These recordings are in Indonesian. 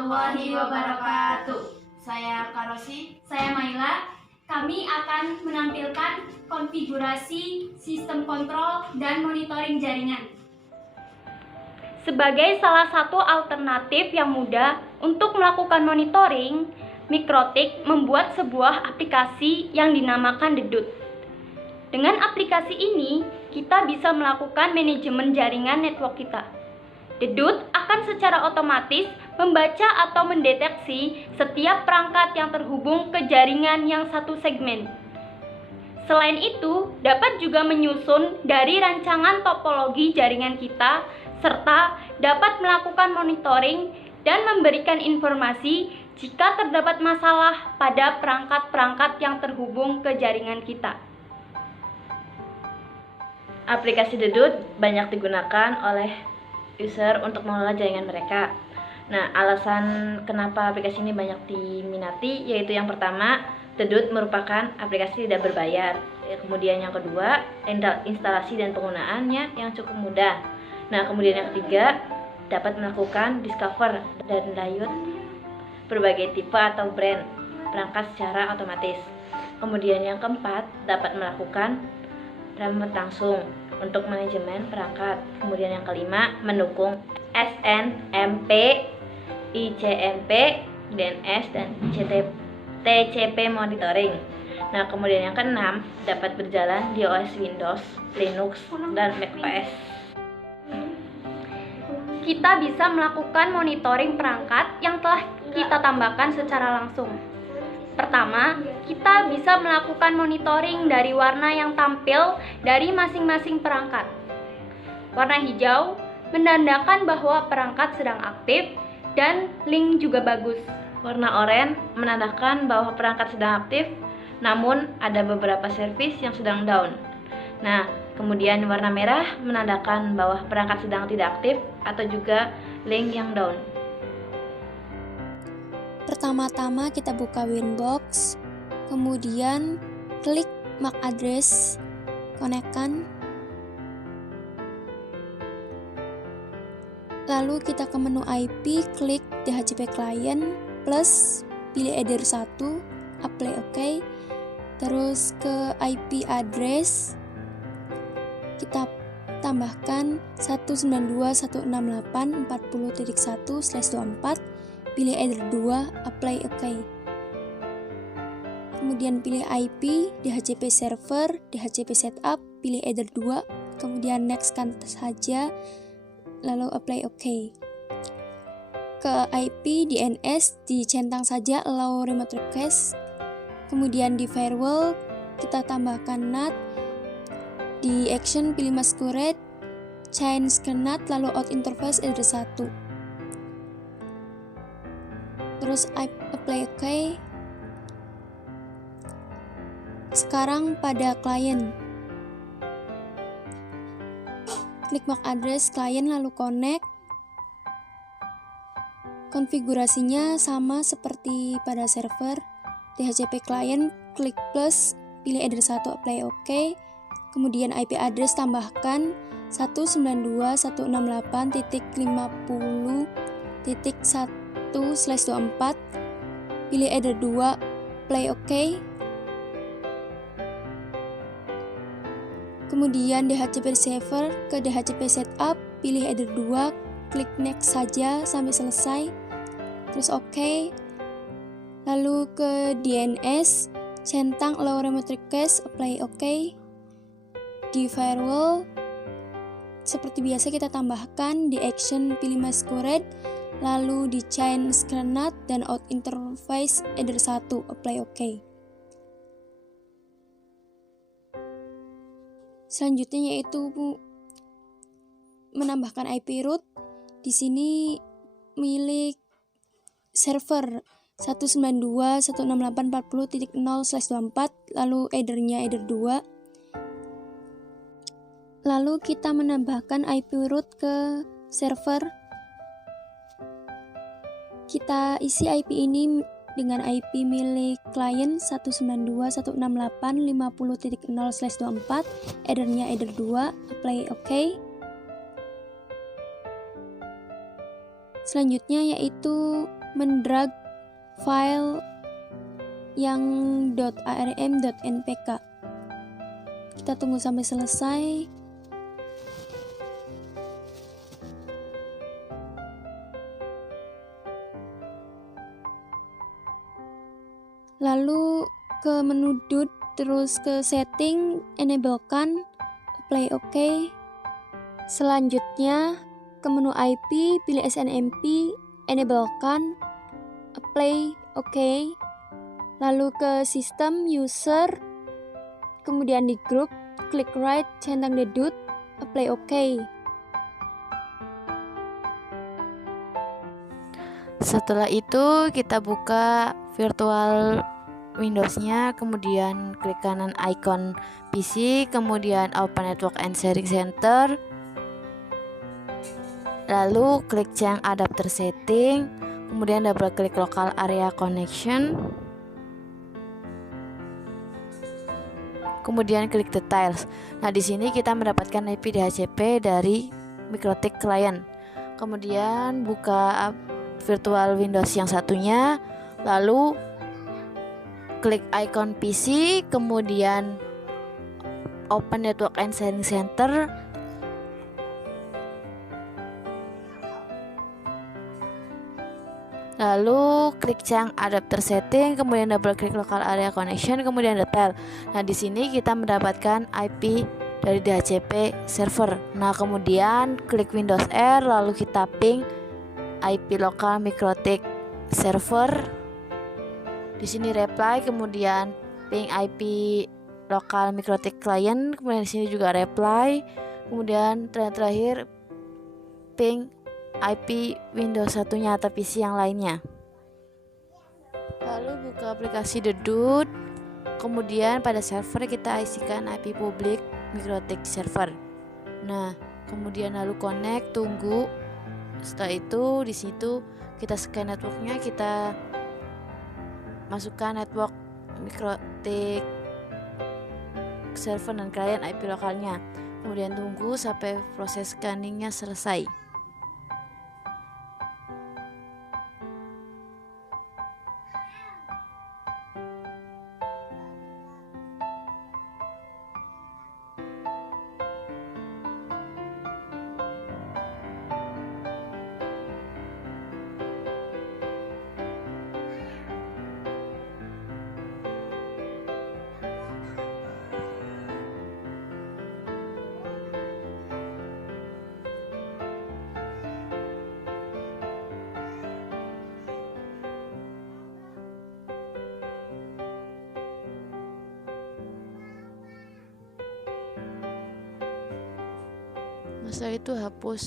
warahmatullahi wabarakatuh. Saya Karosi. Saya Maila. Kami akan menampilkan konfigurasi sistem kontrol dan monitoring jaringan. Sebagai salah satu alternatif yang mudah untuk melakukan monitoring, Mikrotik membuat sebuah aplikasi yang dinamakan Dedut. Dengan aplikasi ini, kita bisa melakukan manajemen jaringan network kita. Dedut akan secara otomatis membaca atau mendeteksi setiap perangkat yang terhubung ke jaringan yang satu segmen. Selain itu, dapat juga menyusun dari rancangan topologi jaringan kita, serta dapat melakukan monitoring dan memberikan informasi jika terdapat masalah pada perangkat-perangkat yang terhubung ke jaringan kita. Aplikasi Dedut banyak digunakan oleh user untuk mengelola jaringan mereka. Nah, alasan kenapa aplikasi ini banyak diminati yaitu yang pertama, Dedut merupakan aplikasi tidak berbayar. Kemudian yang kedua, instalasi dan penggunaannya yang cukup mudah. Nah, kemudian yang ketiga, dapat melakukan discover dan layout berbagai tipe atau brand perangkat secara otomatis. Kemudian yang keempat, dapat melakukan remote langsung untuk manajemen perangkat. Kemudian yang kelima, mendukung SNMP, ICMP, DNS, dan TCP monitoring. Nah, kemudian yang keenam, dapat berjalan di OS Windows, Linux, dan macOS. Kita bisa melakukan monitoring perangkat yang telah kita tambahkan secara langsung. Pertama, kita bisa melakukan monitoring dari warna yang tampil dari masing-masing perangkat. Warna hijau menandakan bahwa perangkat sedang aktif dan link juga bagus. Warna oranye menandakan bahwa perangkat sedang aktif, namun ada beberapa servis yang sedang down. Nah, kemudian warna merah menandakan bahwa perangkat sedang tidak aktif atau juga link yang down. Pertama-tama kita buka Winbox, kemudian klik MAC address, konekkan. Lalu kita ke menu IP, klik DHCP client, plus pilih header 1, apply OK. Terus ke IP address, kita tambahkan 192.168.40.1/24, pilih header 2, apply OK. Kemudian pilih IP, DHCP server, DHCP setup, pilih header 2, kemudian next kan saja, lalu apply OK. Ke IP DNS dicentang saja allow remote request. Kemudian di firewall kita tambahkan NAT, di action pilih masquerade, change ke NAT, lalu out interface header 1. Terus apply OK. Sekarang pada klien, klik MAC address klien lalu connect. Konfigurasinya sama seperti pada server. DHCP client, klik plus, pilih header 1, apply OK. Kemudian IP address tambahkan 192.168.50.1/24, pilih header 2, play OK. Kemudian DHCP server ke DHCP setup, pilih header 2, klik next saja sampai selesai, terus OK. Lalu ke DNS, centang allow remote request, apply OK. Di firewall, seperti biasa kita tambahkan di action pilih masquerade, lalu di change granat dan out interface header 1, apply OK. Selanjutnya yaitu menambahkan IP root. Di sini milik server 192.168.40.0/24, lalu headernya header 2. Lalu kita menambahkan IP root ke server. Kita isi IP ini dengan IP milik klien 192.168.50.0/24, headernya header 2, apply OK. Selanjutnya yaitu mendrag file yang .arm.npk. Kita tunggu sampai selesai. Lalu ke menu DUT, terus ke setting, enablekan, apply OK. Selanjutnya ke menu IP, pilih SNMP, enablekan, apply OK. Lalu ke sistem user, kemudian di group, klik right, centang the DUT, apply OK. Setelah itu kita buka virtual Windows-nya, kemudian klik kanan icon PC, kemudian Open Network and Sharing Center, lalu klik change adapter setting, kemudian double klik local area connection, kemudian klik details. Nah, di sini kita mendapatkan IP DHCP dari MikroTik client. Kemudian buka virtual Windows yang satunya, lalu klik icon PC, kemudian Open Network and Sharing Center, lalu klik change adapter setting, kemudian double klik local area connection, kemudian detail. Nah, di sini kita mendapatkan IP dari DHCP server. Nah, kemudian klik Windows R, lalu kita ping IP lokal MikroTik server. Di sini reply, kemudian ping IP lokal MikroTik client, kemudian di sini juga reply, kemudian terakhir ping IP Windows satunya atau PC yang lainnya. Lalu buka aplikasi Dedut, kemudian pada server kita isikan IP publik MikroTik server. Nah, kemudian lalu connect, tunggu. Setelah itu di situ kita scan networknya, kita masukkan network MikroTik server dan client IP lokalnya. Kemudian tunggu sampai proses scanningnya selesai. Setelah itu hapus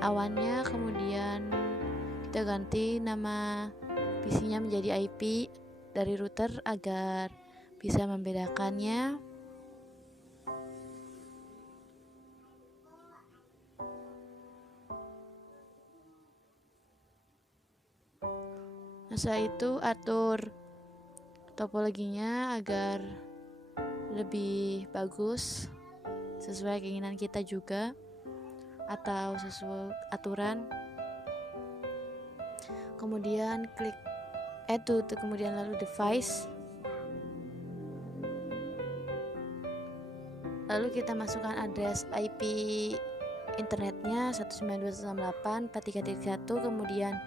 awannya, kemudian kita ganti nama PC-nya menjadi IP dari router agar bisa membedakannya. Setelah itu atur topologinya agar lebih bagus sesuai keinginan kita juga, atau sesuai aturan. Kemudian klik add to, kemudian lalu device, lalu kita masukkan address IP internetnya 192.168.43.1, kemudian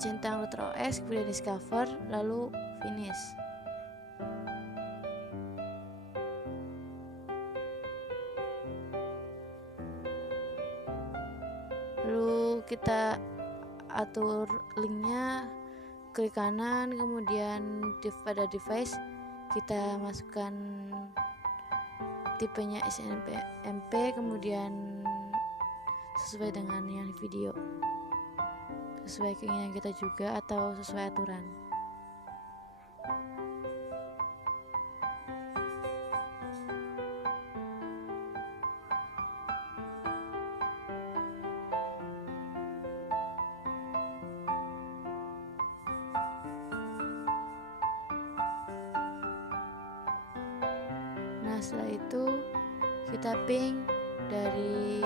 centang router OS, kemudian discover, lalu finish. Lalu kita atur linknya, klik kanan, kemudian pada device kita masukkan tipenya SNMP, kemudian sesuai dengan yang di video, sesuai keinginan kita juga atau sesuai aturan. Nah, setelah itu kita ping dari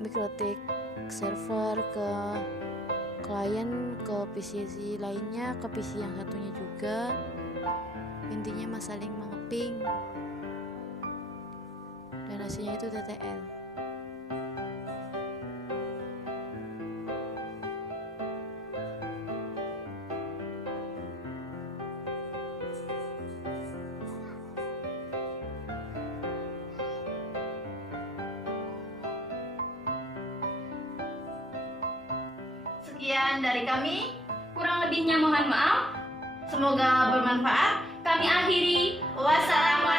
MikroTik server ke klien ke PC lainnya, ke PC yang satunya juga. Intinya mas saling mengeping, dan hasilnya itu TTL. Sekian dari kami. Kurang lebihnya mohon maaf. Semoga bermanfaat. Kami akhiri. Wassalamualaikum